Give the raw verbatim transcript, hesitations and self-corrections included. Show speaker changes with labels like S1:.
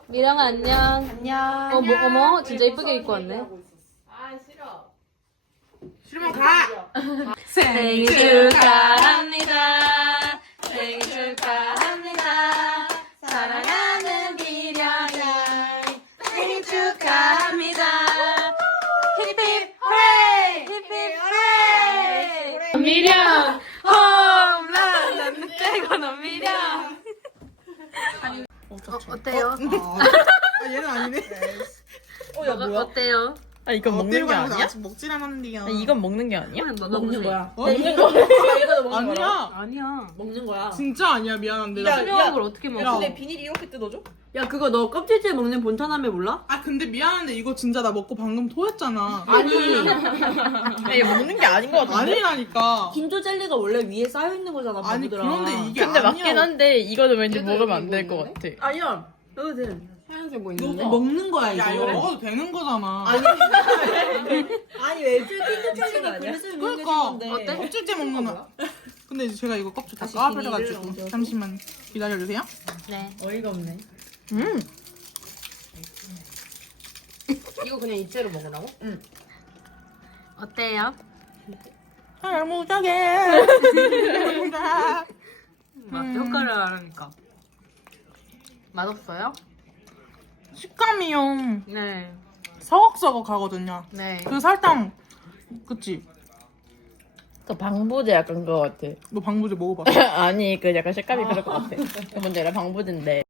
S1: 미랑아 안녕.
S2: 안녕.
S1: 어, 뭐, 어머 진짜 이쁘게 입고 왔네.
S2: 아 싫어.
S3: 싫으면 가.
S1: 생일 축하합니다. 생일 축하합니다. 사랑하는 미령이 생일 축하합니다. 힙힙 호레이! 힙힙 호레이! 미령 홈런! 난 떼고 넌 미령. 어, 어때요?
S3: 아, 얘는 아니네.
S2: 어, 야, 뭐야?
S1: 어때요?
S4: 아 이건 먹는 게 아니야?
S3: 아직 먹질 않았는데요.
S4: 아, 이건 먹는 게 아니야?
S1: 먹는 거야.
S3: 어?
S2: 먹는 거야. 얘가 먹는 거야.
S3: 아니야.
S1: 아니야.
S2: 먹는 거야.
S3: 진짜 아니야. 미안한데. 나-
S1: 필요한 걸 어떻게 먹어?
S3: 야.
S4: 근데 비닐이 이렇게 뜯어줘?
S2: 야, 그거 너 껍질째 먹는 본타남에 몰라?
S3: 아 근데 미안한데 이거 진짜 나 먹고 방금 토했잖아.
S2: 아니.
S4: 아 이거 먹는 게 아닌 것 같은데?
S3: 아니라니까.
S2: 긴조 젤리가 원래 위에 쌓여 있는 거잖아,
S3: 아니
S2: 바보들아.
S3: 그런데 이게
S4: 근데
S3: 아니야.
S4: 맞긴 한데 이거는 왠지 먹으면 안 될 것 같아.
S2: 아니야. 여기 돼.
S1: 하얀색 뭐
S2: 이거 먹는 거야, 이거.
S3: 야 이거 먹어도 되는 거잖아.
S2: 아니. 아니, 왜 긴조 젤리가 그래서 있는
S3: 그러니까.
S2: 건데.
S1: 어때?
S3: 껍질째 먹는 거. 근데 이제 제가 이거 껍질 다
S2: 다시
S3: 까버려가지고
S2: 비닐을
S3: 잠시만 기다려주세요.
S1: 네.
S2: 어이가 없네.
S3: 음.
S2: 이거 그냥 이째로 먹으라고? 응.
S1: 어때요?
S3: 아 무작해.
S1: 맛 효과를 알으니까. 맛없어요?
S3: 식감이요.
S1: 네.
S3: 서걱서걱하거든요.
S1: 네.
S3: 그 설탕 그치?
S4: 그 방부제 약간 그거 같아.
S3: 너 방부제 먹어봐.
S4: 아니 그 약간 색감이 그럴 것 같아. 그 뭔지 알아? 방부제인데